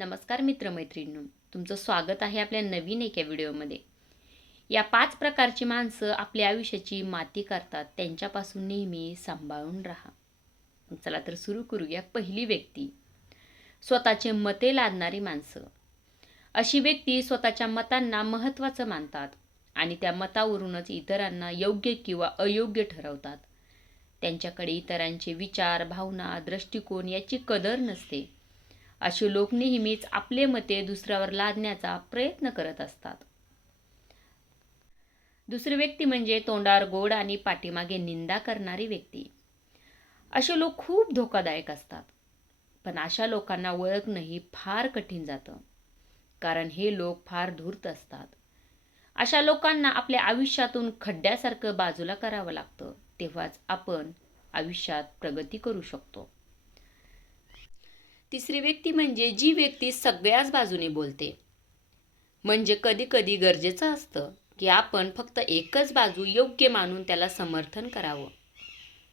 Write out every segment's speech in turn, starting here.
नमस्कार मित्रमैत्रिणींनो तुमचं स्वागत आहे आपल्या नवीन एका व्हिडिओमध्ये. या पाच प्रकारची माणसं आपल्या आयुष्याची माती करतात त्यांच्यापासून नेहमी सांभाळून राहा. चला तर सुरू करूया पहिली व्यक्ती. स्वतःचे मते लादणारी माणसं. अशी व्यक्ती स्वतःच्या मतांना महत्त्वाचं मानतात आणि त्या मतावरूनच इतरांना योग्य किंवा अयोग्य ठरवतात. त्यांच्याकडे इतरांचे विचार भावना दृष्टिकोन याची कदर नसते. असे लोक नेहमीच आपले मते दुसऱ्यावर लादण्याचा प्रयत्न करत असतात. दुसरी व्यक्ती म्हणजे तोंडावर गोड आणि पाठीमागे निंदा करणारी व्यक्ती. असे लोक खूप धोकादायक असतात. पण अशा लोकांना ओळखणंही फार कठीण जातं. कारण हे लोक फार धूर्त असतात. अशा लोकांना आपल्या आयुष्यातून खड्ड्यासारखं बाजूला करावं लागतं. तेव्हाच आपण आयुष्यात प्रगती करू शकतो. तिसरी व्यक्ती म्हणजे जी व्यक्ती सगळ्याच बाजूने बोलते. म्हणजे कधी कधी गरजेचं असतं की आपण फक्त एकच बाजू योग्य मानून त्याला समर्थन करावं.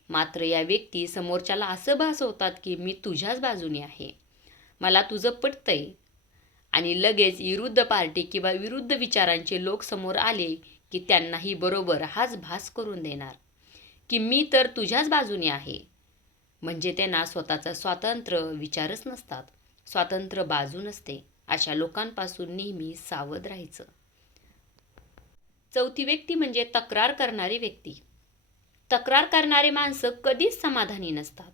मात्र या व्यक्ती समोरच्याला असं भासवतात की मी तुझ्याच बाजूने आहे. मला तुझं पटतंय. आणि लगेच विरुद्ध पार्टी किंवा विरुद्ध विचारांचे लोक समोर आले की त्यांनाही बरोबर हाच भास करून देणार. की मी तर तुझ्याच बाजूने आहे. म्हणजे त्यांना स्वतःचा स्वातंत्र्य विचारच नसतात. स्वातंत्र्य बाजू नसते. अशा लोकांपासून नेहमी सावध राहायचं. चौथी व्यक्ती म्हणजे तक्रार करणारी व्यक्ती. तक्रार करणारे माणसं कधीच समाधानी नसतात.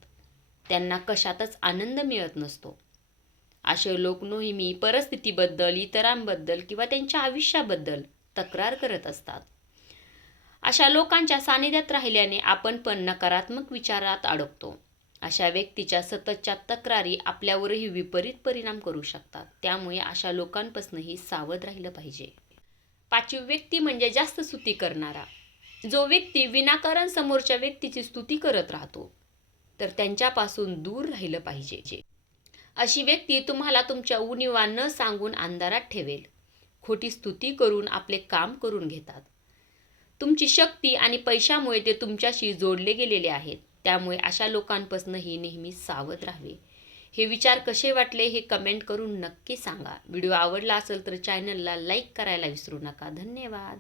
त्यांना कशातच आनंद मिळत नसतो. असे लोक नेहमी परिस्थितीबद्दल इतरांबद्दल किंवा त्यांच्या आयुष्याबद्दल तक्रार करत असतात. अशा लोकांच्या सानिध्यात राहिल्याने आपण पण नकारात्मक विचारात अडकतो. अशा व्यक्तीच्या सततच्या तक्रारी आपल्यावरही विपरीत परिणाम करू शकतात. त्यामुळे अशा लोकांपासूनही सावध राहिलं पाहिजे. पाचवी व्यक्ती म्हणजे जास्त स्तुती करणारा. जो व्यक्ती विनाकारण समोरच्या व्यक्तीची स्तुती करत राहतो तर त्यांच्यापासून दूर राहिलं पाहिजे. अशी व्यक्ती तुम्हाला तुमच्या उणीवा न सांगून अंधारात ठेवेल. खोटी स्तुती करून आपले काम करून घेतात. तुमची शक्ती आणि पैशामुळे ते तुमच्याशी जोडले गेलेले आहेत. त्यामुळे अशा लोकांपासूनही नेहमी सावध राहावे. हे विचार कसे वाटले हे कमेंट करून नक्की सांगा. व्हिडिओ आवडला असेल तर चॅनलला लाईक करायला विसरू नका. धन्यवाद.